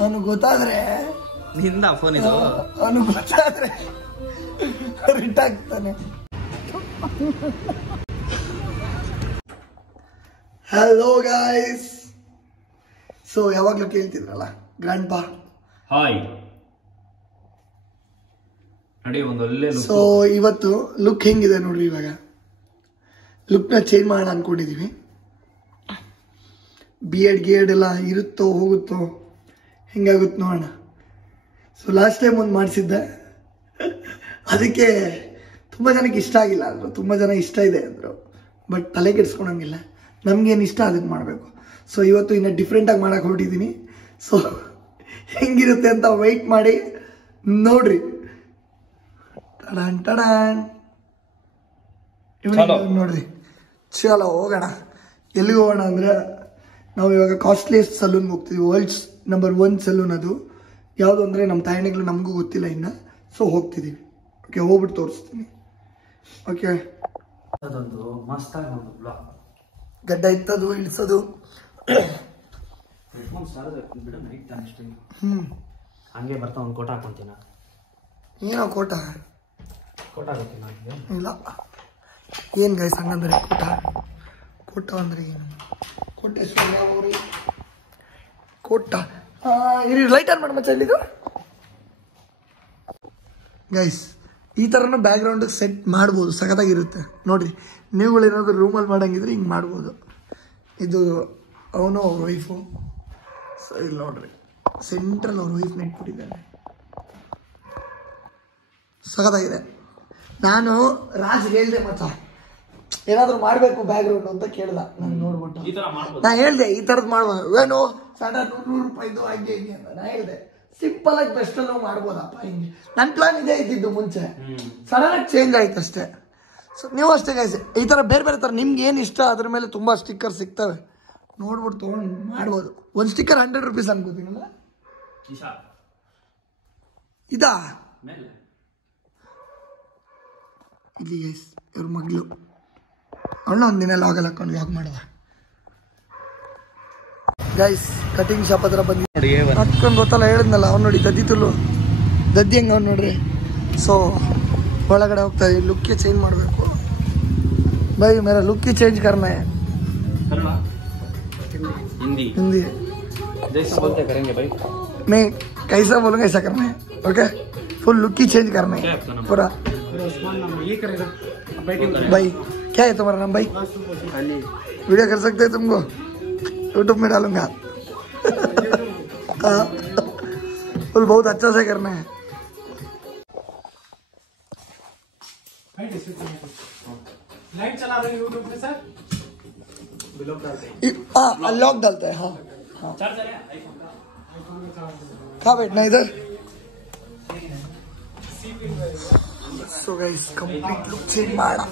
ಅವನು ಗೊತ್ತಾದ್ರೆ ನಿಂದ ಫೋನ್ ಇದು ಅವನು ಗೊತ್ತಾದ್ರೆ ರಿಟ್ ಆಗ್ತಾನೆ. Hello guys. ಸೊ ಯಾವಾಗ್ಲೂ ಕೇಳ್ತಿದ್ರಲ್ಲ ಗ್ರ್ಯಾಂಡ್ ಪಾ ಹಾಯ್ ನಡಿ ಒಂದು ಒಳ್ಳೆ ಲುಕ್. ಸೊ ಇವತ್ತು ಲುಕ್ ಹೆಂಗಿದೆ ನೋಡ್ರಿ. ಇವಾಗ ಲುಕ್ನ ಚೇಂಜ್ ಮಾಡೋಣ ಅನ್ಕೊಂಡಿದೀವಿ. ಬಿಎಡ್ ಗಿಎಡ್ ಎಲ್ಲ ಇರುತ್ತೋ ಹೋಗುತ್ತೋ ಹೆಂಗಾಗುತ್ತೆ ನೋಡೋಣ. ಸೊ ಲಾಸ್ಟ್ ಟೈಮ್ ಒಂದು ಮಾಡಿಸಿದ್ದೆ, ಅದಕ್ಕೆ ತುಂಬ ಜನಕ್ಕೆ ಇಷ್ಟ ಆಗಿಲ್ಲ ಅಂದರು. ತುಂಬ ಜನ ಇಷ್ಟ ಇದೆ ಅಂದರು, ಬಟ್ ತಲೆ ಕೆಡಿಸ್ಕೊಳಂಗಿಲ್ಲ. ನಮಗೇನು ಇಷ್ಟ ಅದನ್ನು ಮಾಡಬೇಕು. ಸೊ ಇವತ್ತು ಇನ್ನು ಡಿಫ್ರೆಂಟಾಗಿ ಮಾಡೋಕೆ ಹೊರಟಿದ್ದೀನಿ. ಸೊ ಹೆಂಗಿರುತ್ತೆ ಅಂತ ವೆಯ್ಟ್ ಮಾಡಿ ನೋಡ್ರಿ. ಟಡಾನ್ ಟಡಾನ್ ನೋಡ್ರಿ. ಚಲೋ ಹೋಗೋಣ. ಎಲ್ಲಿಗೆ ಹೋಗೋಣ ಅಂದರೆ ನಾವು ಇವಾಗ ಕಾಸ್ಟ್ಲಿಯೆಸ್ಟ್ ಸಲೂನ್ಗೆ ಹೋಗ್ತೀವಿ. ವರ್ಲ್ಡ್ಸ್ ನಂಬರ್ 1 ಸಲೂನ್ ಅದು. ಯಾವುದು ಅಂದರೆ ನಮ್ಮ ತಾಯಣಿಗಳು ನಮಗೂ ಗೊತ್ತಿಲ್ಲ ಇನ್ನು. ಸೊ ಹೋಗ್ತಿದ್ದೀವಿ. ಓಕೆ, ಹೋಗ್ಬಿಟ್ಟು ತೋರಿಸ್ತೀನಿ. ಓಕೆ, ಅದೊಂದು ಮಸ್ತಾಗಿ ಒಂದು ಬ್ಲಾಗ್. ಗಡ್ಡ ಇತ್ತದು ಇಳಿಸೋದು. ಹಂಗೆ ಬರ್ತಾ ಒಂದು ಕೋಟ ಹಾಕೊಂತೀನಿ. ಏನೋ ಕೋಟ ಹಾಕೋತೀನಿ ಇಲ್ಲ. ಏನು ಗೈಸ್ ಹಂಗಂದ್ರೆ ಕೋಟ ಅಂದರೆ ಏನು? ಕೋಟೇಶ್ವರ ಯಾವ್ರಿ ಕೋಟ? ಇರಿ, ಲೈಟ್ ಆನ್ ಮಾಡಿ ಮಚ್ಚ. ಇಲ್ಲಿದು ಗೈಸ್ ಈ ಥರನೂ ಬ್ಯಾಕ್ಗ್ರೌಂಡ್ ಸೆಟ್ ಮಾಡ್ಬೋದು, ಸಖತ್ತಾಗಿರುತ್ತೆ ನೋಡಿರಿ. ನೀವುಗಳೇನಾದರೂ ರೂಮಲ್ಲಿ ಮಾಡೋಂಗಿದ್ರೆ ಹಿಂಗೆ ಮಾಡ್ಬೋದು. ಇದು ಅವನು ಅವ್ರ ವೈಫು. ಸೊ ಇಲ್ಲಿ ನೋಡ್ರಿ, ಸೆಂಟ್ರಲ್ ಅವ್ರ ವೈಫ್ನ ಇಟ್ಬಿಟ್ಟಿದ್ದಾರೆ. ಸಖತ್ತಾಗಿದೆ. ನಾನು ರಾಜ್ಗೆ ಹೇಳಿದೆ ಮಚ್ಚ ಏನಾದರೂ ಮಾಡಬೇಕು ಬ್ಯಾಕ್ಗ್ರೌಂಡ್ ಅಂತ ಕೇಳ್ದ. ನಾನು ನೋಡ್ಬಿಟ್ಟು ನಾ ಹೇಳಿದೆ ಈ ಥರದ್ದು ಮಾಡ್ಬೋದು. ಏನು ಸಡನ್ ₹100 ಹಂಗೆ ಹಿಂಗೆ ಅಂತ ನಾ ಹೇಳಿದೆ. ಸಿಂಪಲ್ ಆಗಿ ಬೆಸ್ಟಲ್ಲೂ ಮಾಡ್ಬೋದಪ್ಪ ಹಿಂಗೆ. ನನ್ನ ಪ್ಲಾನ್ ಇದೇ ಇದ್ದಿದ್ದು ಮುಂಚೆ, ಸಡನ್ ಆಗಿ ಚೇಂಜ್ ಆಯ್ತು ಅಷ್ಟೇ. ಸೊ ನೀವು ಅಷ್ಟೇ ಗೈಸ್, ಈ ಥರ ಬೇರೆ ಬೇರೆ ಥರ ನಿಮ್ಗೆ ಏನು ಇಷ್ಟ ಅದ್ರ ಮೇಲೆ ತುಂಬ ಸ್ಟಿಕ್ಕರ್ ಸಿಗ್ತವೆ. ನೋಡ್ಬಿಟ್ಟು ತೊಗೊಂಡು ಮಾಡ್ಬೋದು. ಒಂದು ಸ್ಟಿಕ್ಕರ್ ₹100 ಅನ್ಕೋತೀನಲ್ಲ. ಇದಾ ಇಲ್ಲಿ ಗೈಸ್ ಇವ್ರ ಮಗಳು ಅವಳ ಒಂದಿನ ಲಾಗಲ್ ಹಾಕೊಂಡು ವಾಕ್ ಮಾಡಿದ. ಗೈಸ್ ಕಟಿಂಗ್ ಶಾಪ್ ಹತ್ರ ಬಂದು ಹಾಕೊಂಡು ಗೊತ್ತಲ್ಲ, ಹೇಳಿದ್ನಲ್ಲ ಅವ್ನು ನೋಡಿ ದದ್ದಿ ಹೆಂಗೆ ಅವ್ನು ನೋಡ್ರಿ. ಸೊ ಒಳಗಡೆ ಹೋಗ್ತಾ ಇದ್ದೀವಿ. ಲುಕ್ಕೇ ಚೇಂಜ್ ಮಾಡಬೇಕು. ಬೈ ಮೇರಾ ಲುಕ್ಕಿ ಚೇಂಜ್ करना है. हिंदी जैसा बोलते करेंगे भाई. मैं कैसा बोलूँगा ऐसा करना है. ओके, फुल लुक ही चेंज करना है पूरा. ये करेगा भाई क्या है तुम्हारा नाम भाई? वीडियो कर सकते हैं तुमको? यूट्यूब में डालूंगा. फुल बहुत अच्छा से करना है. लाइट चला रहे हैं यूट्यूब पे सर, लॉक डालता है. हाँ हाँ, कहाँ बैठना इधर. So guys, complete look change मारा.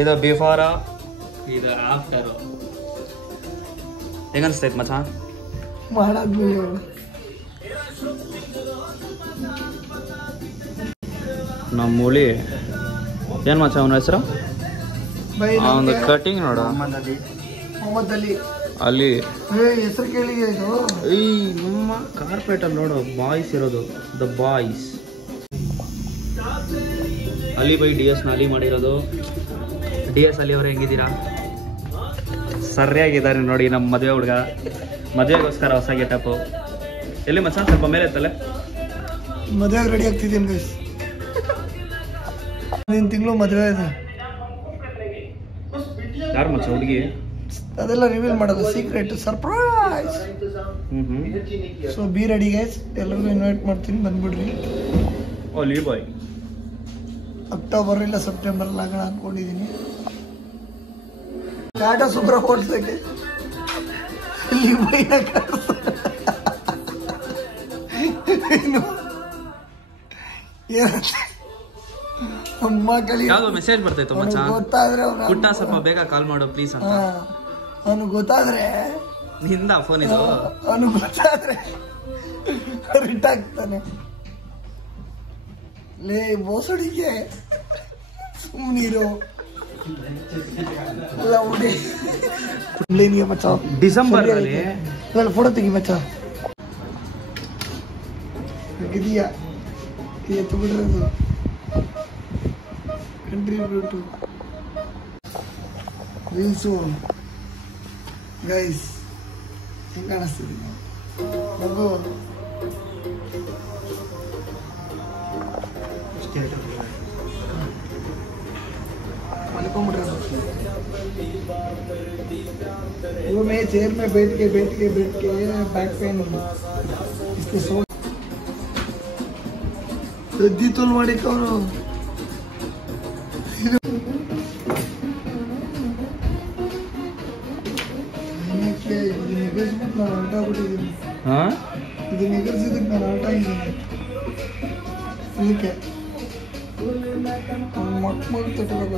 ಇದು ಬಿಫೋರ್, ಇದು ಆಫ್ಟರ್. ಹೆಂಗನ್ಸ್ತೈತೆ ಮಚ್ಚ? ಮಾಡಾದ್ಮೇಲೆ ನಮ್ಮ ಮೂಳಿ ಏನು ಮಚ್ಚ ಅವನ ಹೆಸರು? ಒಂದು ಕಟಿಂಗ್ ನೋಡು ಮೊಹಮ್ಮದ್ ಅಲಿ ಅಲ್ಲಿ. ಹೆಸರು ಕೇಳಿದೆ ಇದು. ಈ ನಮ್ಮ ಕಾರ್ಪೆಟಲ್ಲಿ ನೋಡು ಬಾಯ್ಸ್ ಇರೋದು, the boys. Ali by DS ನ ಅಲಿ ಮಾಡಿರೋದು. DS ಅಲಿ ಅವರು ಹೆಂಗಿದ್ದೀರಾ? ಸರಿಯಾಗಿದ್ದಾರೆ ನೋಡಿ. ನಮ್ಮ ಮದುವೆ ಹುಡುಗ, ಮದುವೆಗೋಸ್ಕರ ಹೊಸ ಗೆಟಪ್ಪು. ಎಲ್ಲಿ ಮಚ್ಚ ಸ್ವಲ್ಪ ಮೇಲೆ ಇತ್ತಲ್ಲೇ? ಮದುವೆಗೆ ರೆಡಿ ಆಗ್ತಿದ್ದೀನಿ ಗೈಸ್. ನಿನ್ನ ತಿಂಗಳು ಮದುವೆ ಇದೆ. ಯಾರು ಮಚ್ಚ ಹುಡುಗಿ? ಅದೆಲ್ಲ ರಿವೀಲ್ ಮಾಡೋದು secret, surprise. So be ready guys. ಎಲ್ಲರಿಗೂ ಇನ್ವೈಟ್ ಮಾಡ್ತೀನಿ, ಬಂದ್ಬಿಡ್ರಿ. ಅಲಿ ಬಾಯ್ ಅಕ್ಟೋಬರ್ ಇಲ್ಲ ಸೆಪ್ಟೆಂಬರ್ ಆಗೋಣ ಅನ್ಕೊಂಡಿದ್ದೀನಿ. ಟಾಟಾ ಸುಬ್ರ ಓಡಿಸೋಕ್ಕೆ ಇಲ್ಲಿ ಬೈನ ಅಮ್ಮ ಕಲಿ. ಯಾವ್ದೋ ಮೆಸೇಜ್ ಬರ್ತೈತೆ ಮಚ್ಚ. ಗೊತ್ತಾದ್ರೆ ಪುಟ್ಟ ಸ್ವಲ್ಪ ಬೇಗ ಕಾಲ್ ಮಾಡು ಪ್ಲೀಸ್ ಅಂತ. ಅವನು ಗೊತ್ತಾದ್ರೆ ನಿಂದ ಫೋನ್ ಇದು. ಅವನು ಗೊತ್ತಾದ್ರೆ ರಿಟ್ ಆಗ್ತಾನೆ. ಲೇ ಬೋಸಡಿಗೆ ಸುಮ್ಮನಿರು. ಡಿಸೆಂಬರ್ ಅಲ್ಲಿ ಫೋಟೋ ತೆಗಿ ಮಚ್ಚ ಇದೆಯಾ ಎತ್ತು ಬಿಡ್ರದು ಕಂಟ್ರಿಬ್ಯೂಟು ರೀಲ್ಸು ಗೈಸ್ ಹೆಂಗೆ ಕಾಣಿಸ್ತಿದೆ ಮಗು वो मैं चेयर में बैठ के बैक पेन इसके सो रद्दी तोल ಮಾಡಿ ಕವನು ಇದು ನೆಗರ್ಸಿದಕ್ಕೆ ನಾನು ಆಟ ಆಗಿದ್ದೀನಿ ಇದಕ್ಕೆ ಮಕ್ಕಳು ತಟ್ಟಬೇಕು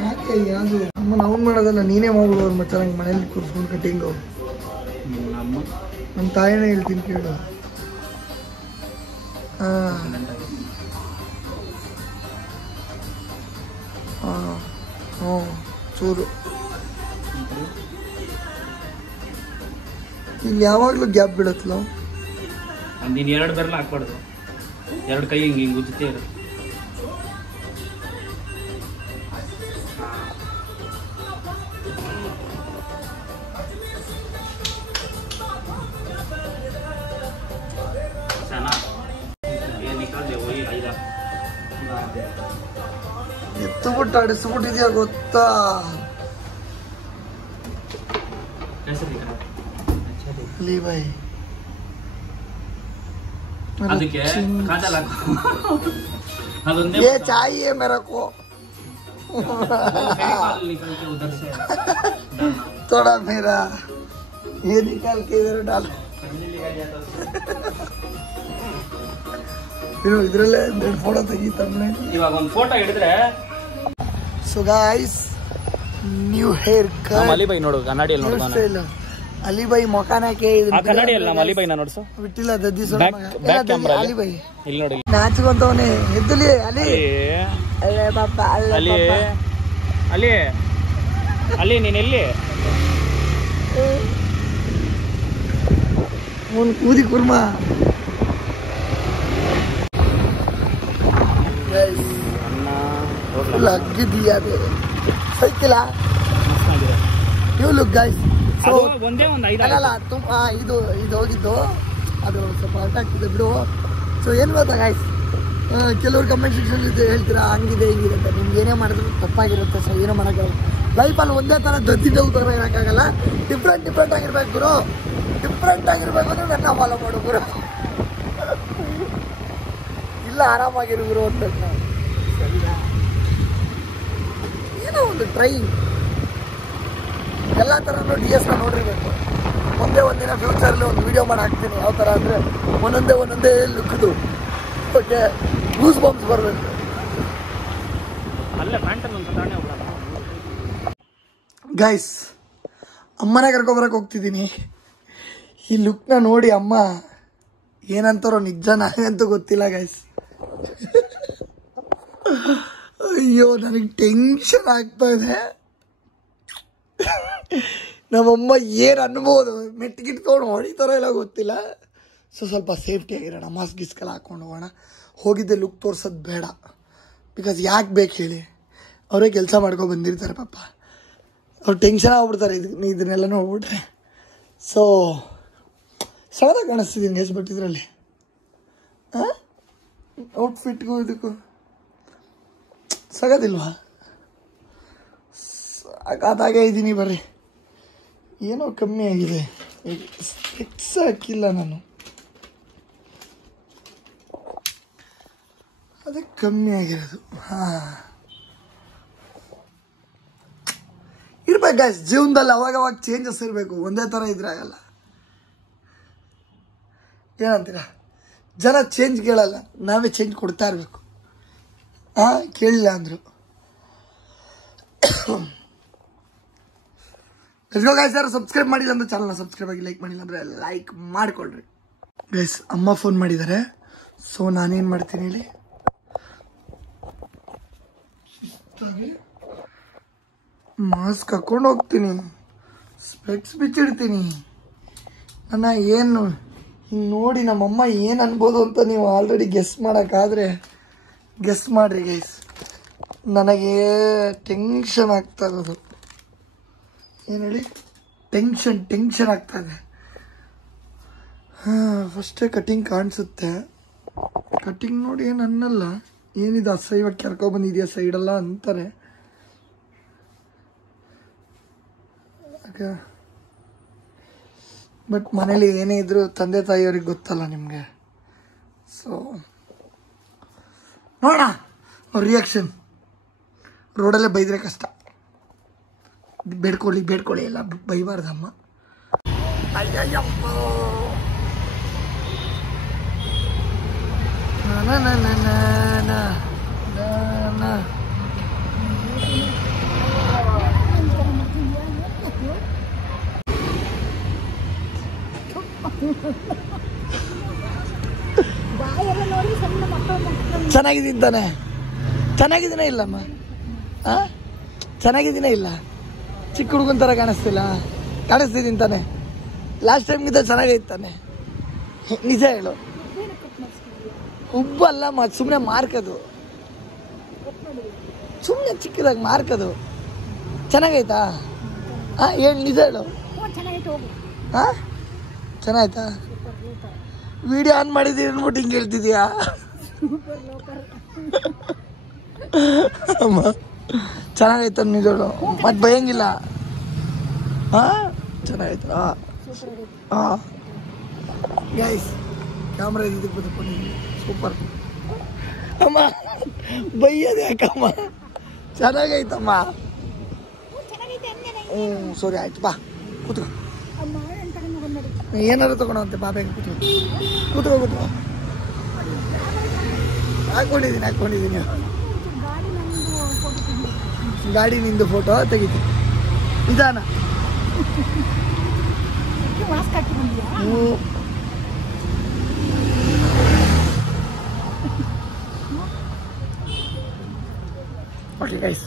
ಯಾಕೆ ಯಾವುದು ಅಮ್ಮನ ಅವ್ನು ಮಾಡೋದಲ್ಲ ನೀನೇ ಮಾಡ್ಬಿಡು ಅವ್ರು ಮತ್ತೆ ನಂಗೆ ಮನೇಲಿ ಕೂರಿಸ್ಕೊಂಡು ಕಟ್ಟಿಂಗು ನಮ್ಮ ತಾಯಿನೇ ಹೇಳ್ತೀನಿ ಕೇಳು ಹ್ಞೂ ಚೂರು ಇಲ್ಲಿ ಯಾವಾಗಲೂ ಗ್ಯಾಪ್ ಬಿಡತ್ತಲ್ಲ ನೀನು 2 ಬೆರಳು ಹಾಕ್ಬಾರ್ದು 2 ಕೈ ಹಿಂಗೆ ಉಜ್ಜುತ್ತೇ ಇರು ಎತ್ತುಬಿಟ್ಟು ಅಡಿಸ್ಬಿಟ್ಟಿದ್ಯಾ ಗೊತ್ತಾ ಅಲ್ಲಿ ಬಾಯ್ ಅದಕ್ಕೆ ಕಾಜಲ್ ಹಾಕು ಅದೊಂದೇ ये चाहिए मेरे को थोड़ा मेरा ये निकाल के इधर डालो ಇದ್ರಲ್ಲೇ ಫೋಟೋ ತೆಗಿತಾನೆ ಇವಾಗ ಒಂದು ಫೋಟೋ ಹಿಡಿದ್ರೆ so guys new haircut ಅಲಿಬೈ ನೋಡು ಕನ್ನಡಿಯಲ್ಲಿ ನೋಡು ಅಲಿಬೈ ಮೊಕಾನಕ್ಕೆ ಆ ಕನ್ನಡಿಯಲ್ಲಿ ನಮ್ಮ ಅಲಿಬೈನ ನೋಡ್ಸು ಬಿಟ್ಟಿಲ್ಲ ದದ್ದಿ ಬ್ಯಾಕ್ ಕ್ಯಾಮ್ರಾ ಅಲಿಬೈ ಇಲ್ಲಿ ನೋಡಿ ನಾಚಿಕೊಂತವನೇ ಎದ್ದುಲಿ ಅಲ್ಲಿ ಅಲ್ಲೇ ಪಾಪ ಅಲ್ಲಿ ಅಲ್ಲಿ ಅಲ್ಲಿ ನೀನು ಎಲ್ಲಿ ಒಂದು ಕೂದಿ ಕುರ್ಮಾ ಲಗ್ಗಿದೀಯಾ ಬೇರೆ ಸೈಕಿಲ್ಲ ಯು ಲುಕ್ ಗೈಸ್ ಸೊ ಒಂದೇ ಒಂದು ಅಲ್ಲ ಇದು ಹೋಗಿದ್ದು ಅದು ಸ್ವಲ್ಪ ಅರ್ಥ ಆಗ್ತಿದೆ ಬಿಡು ಸೊ ಏನು ಗೊತ್ತಾ ಗೈಸ್ ಕೆಲವ್ರು ಕಮೆಂಟ್ ಸೆಕ್ಷನ್ ಹೇಳ್ತೀರಾ ಹಂಗಿದೆ ಹಿಂಗಿದೆ ಅಂತ ನಿಮ್ಗೆ ಏನೇ ಮಾಡಿದ್ರು ತಪ್ಪಾಗಿರುತ್ತೆ ಸೊ ಏನೋ ಮಾಡೋಕ್ಕಾಗಲ್ಲ ಲೈಫಲ್ಲಿ ಒಂದೇ ಥರ ದದ್ದಿ ಡೌ ಥರ ಇರೋಕ್ಕಾಗಲ್ಲ ಡಿಫ್ರೆಂಟ್ ಆಗಿರ್ಬೇಕು ಗುರು ಡಿಫ್ರೆಂಟ್ ಆಗಿರ್ಬೇಕು ಅಂದ್ರೆ ನನ್ನ ಫಾಲೋ ಮಾಡು ಗುರು ಇಲ್ಲ ಆರಾಮಾಗಿರು ಗುರು ಅಂತ ಸರಿನಾ ಏನೋ ಒಂದು ಟ್ರೈ ಎಲ್ಲ ಥರನೂ DS ನೋಡಿರ್ಬೇಕು ಒಂದೇ ಒಂದಿನ ಫ್ಯೂಚರಲ್ಲಿ ಒಂದು ವೀಡಿಯೋ ಮಾಡಿ ಹಾಕ್ತೀನಿ ಯಾವ ಥರ ಅಂದರೆ ಒಂದೊಂದೇ ಲುಕ್ದು ಓಕೆ ಗೂಸ್ ಬಂಪ್ಸ್ ಬರಬೇಕು ಗೈಸ್ ಅಮ್ಮನೇ ಕರ್ಕೊಬರಕ್ಕೆ ಹೋಗ್ತಿದ್ದೀನಿ ಈ ಲುಕ್ನ ನೋಡಿ ಅಮ್ಮ ಏನಂತಾರೋ ನಿಜ ನನಗಂತೂ ಗೊತ್ತಿಲ್ಲ ಗೈಸ್ ಅಯ್ಯೋ ನನಗೆ ಟೆನ್ಷನ್ ಆಗ್ತಾ ಇದೆ ನಮ್ಮಮ್ಮ ಏನು ಅನ್ಬೋದು ಮೆಟ್ಟಿಗಿಟ್ಟು ತೊಗೊಂಡು ಹೊಡಿತಾರೋ ಇಲ್ಲ ಗೊತ್ತಿಲ್ಲ ಸೊ ಸ್ವಲ್ಪ ಸೇಫ್ಟಿ ಆಗಿರೋಣ ಮಾಸ್ಕ್ ಗಿಸ್ಕೆಲ್ಲ ಹಾಕ್ಕೊಂಡು ಹೋಗೋಣ ಹೋಗಿದ್ದೆ ಲುಕ್ ತೋರ್ಸೋದು ಬೇಡ ಬಿಕಾಸ್ ಯಾಕೆ ಬೇಕು ಹೇಳಿ ಅವರೇ ಕೆಲಸ ಮಾಡ್ಕೊ ಬಂದಿರ್ತಾರೆ ಪಾಪ ಅವ್ರು ಟೆನ್ಷನ್ ಆಗ್ಬಿಡ್ತಾರೆ ಇದನ್ನೆಲ್ಲ ನೋಡ್ಬಿಟ್ರೆ ಸೊ ಸಗದಾಗಿ ಕಾಣಿಸ್ತಿದ್ದೀನಿ ಗೈಸ್ ಬಟ್ ಇದರಲ್ಲಿ ಔಟ್ಫಿಟ್ಗೂ ಇದಕ್ಕೂ ಸಗದಿಲ್ವಾ ಸಾಕಾಗೆ ಇದ್ದೀನಿ ಬರ್ರಿ ಏನೋ ಕಮ್ಮಿ ಆಗಿದೆ ಸ್ಪೆಕ್ಸ್ ಹಾಕಿಲ್ಲ ನಾನು ಅದಕ್ಕೆ ಕಮ್ಮಿ ಆಗಿರೋದು ಇರ್ಬೇಕು ಗೈಸ್ ಜೀವನದಲ್ಲಿ ಅವಾಗ ಚೇಂಜಸ್ ಇರಬೇಕು ಒಂದೇ ಥರ ಇದ್ರೆ ಆಗಲ್ಲ ಏನಂತೀರಾ ಜನ ಚೇಂಜ್ ಕೇಳಲ್ಲ ನಾವೇ ಚೇಂಜ್ ಕೊಡ್ತಾ ಇರಬೇಕು ಕೇಳಿಲ್ಲ ಅಂದರು ಗೈಸ್ ಯಾರು ಸಬ್ಸ್ಕ್ರೈಬ್ ಮಾಡಿಲ್ಲ ಅಂದ್ರೆ ಚಾನಲ್ನ ಸಬ್ಸ್ಕ್ರೈಬ್ ಆಗಿ ಲೈಕ್ ಮಾಡಿಲ್ಲ ಅಂದರೆ ಲೈಕ್ ಮಾಡಿಕೊಡ್ರಿ ಗೈಸ್ ಅಮ್ಮ ಫೋನ್ ಮಾಡಿದ್ದಾರೆ ಸೊ ನಾನೇನು ಮಾಡ್ತೀನಿ ಹೇಳಿ ಮಾಸ್ಕ್ ಹಾಕೊಂಡು ಹೋಗ್ತೀನಿ, ಸ್ಪೆಕ್ಸ್ ಬಿಚ್ಚಿಡ್ತೀನಿ. ನನ್ನ ಏನು ನೋಡಿ ನಮ್ಮಮ್ಮ ಏನು ಅನ್ಬೋದು ಅಂತ ನೀವು ಆಲ್ರೆಡಿ ಗೆಸ್ ಮಾಡೋಕ್ಕಾದರೆ ಗೆಸ್ ಮಾಡಿರಿ ಗೈಸ್. ನನಗೆ ಟೆನ್ಷನ್ ಆಗ್ತಾ ಇರೋದು. ಏನು ಹೇಳಿ, ಟೆನ್ಷನ್ ಆಗ್ತಾಯಿದೆ. ಫಸ್ಟೇ ಕಟಿಂಗ್ ಕಾಣಿಸುತ್ತೆ. ಕಟಿಂಗ್ ನೋಡಿ ಏನು ಅನ್ನಲ್ಲ, ಏನಿದು ಅಸಹ್ಯವಾಗಿ ಕೆರ್ಕೊಬಂದಿದೆಯಾ ಸೈಡೆಲ್ಲ ಅಂತಾರೆ. ಬಟ್ ಮನೇಲಿ ಏನೇ ಇದ್ರೂ ತಂದೆ ತಾಯಿಯವ್ರಿಗೆ ಗೊತ್ತಲ್ಲ ನಿಮಗೆ. ಸೊ ನೋಡೋಣ ಅವ್ರ ರಿಯಾಕ್ಷನ್. ರೋಡಲ್ಲೇ ಬೈದರೆ ಕಷ್ಟ. ಬೇಡ್ಕೊಳ್ಳಿ ಎಲ್ಲ ಬೈಬಾರ್ದಮ್ಮ. ಅಯ್ಯಪ್ಪ ಚೆನ್ನಾಗಿದ್ದೀನಿ ತಾನೆ? ಚೆನ್ನಾಗಿದ್ದೀನ ಇಲ್ಲಮ್ಮ? ಚೆನ್ನಾಗಿದ್ದೀನ ಇಲ್ಲ? ಚಿಕ್ಕ ಹುಡುಗನ ಥರ ಕಾಣಿಸ್ತಿದ್ದೀನಿ ತಾನೆ? ಲಾಸ್ಟ್ ಟೈಮ್ಗಿಂತ ಚೆನ್ನಾಗೈತೆ ತಾನೆ? ನಿಜ ಹೇಳು. ಉಬ್ಬಲ್ಲ ಸುಮ್ಮನೆ ಮಾರ್ಕದು, ಸುಮ್ಮನೆ ಚಿಕ್ಕದಾಗಿ ಮಾರ್ಕದು. ಚೆನ್ನಾಗೈತಾ? ಹೇಳಿ, ನಿಜ ಹೇಳು. ಚೆನ್ನಾಯ್ತಾ? ವಿಡಿಯೋ ಆನ್ ಮಾಡಿದ್ದೀರಿ ಅಂದ್ಬಿಟ್ಟು ಹಿಂಗೆ ಹೇಳ್ತಿದ್ಯಾ? ಅಮ್ಮ ಚೆನ್ನಾಗೈತ ನಿಜ ಹೇಳು, ಮತ್ತೆ ಭಯಂಗಿಲ್ಲ. ಚೆನ್ನಾಗೈತಾ? ಗೈಸ್ ಕ್ಯಾಮ್ರಾ ಇದಕ್ಕೆ ಬಂದು ಸೂಪರ್. ಅಮ್ಮ ಬೈಯೋದು ಯಾಕಮ್ಮ? ಚೆನ್ನಾಗೈತಮ್ಮ. ಸರಿ ಆಯ್ತು, ಬಾ ಕೂತ್ಕೋ. ಏನಾರು ತಗೊಳಂತೆ, ಬಾ ಬೇಗ ಕೂತ್ಕೋ. ಹಾಕೊಂಡಿದ್ದೀನಿ. ಗಾಡಿ ನಿಂದು ಫೋಟೋ ತೆಗಿತೀನಿ ನಿಧಾನ. Okay guys.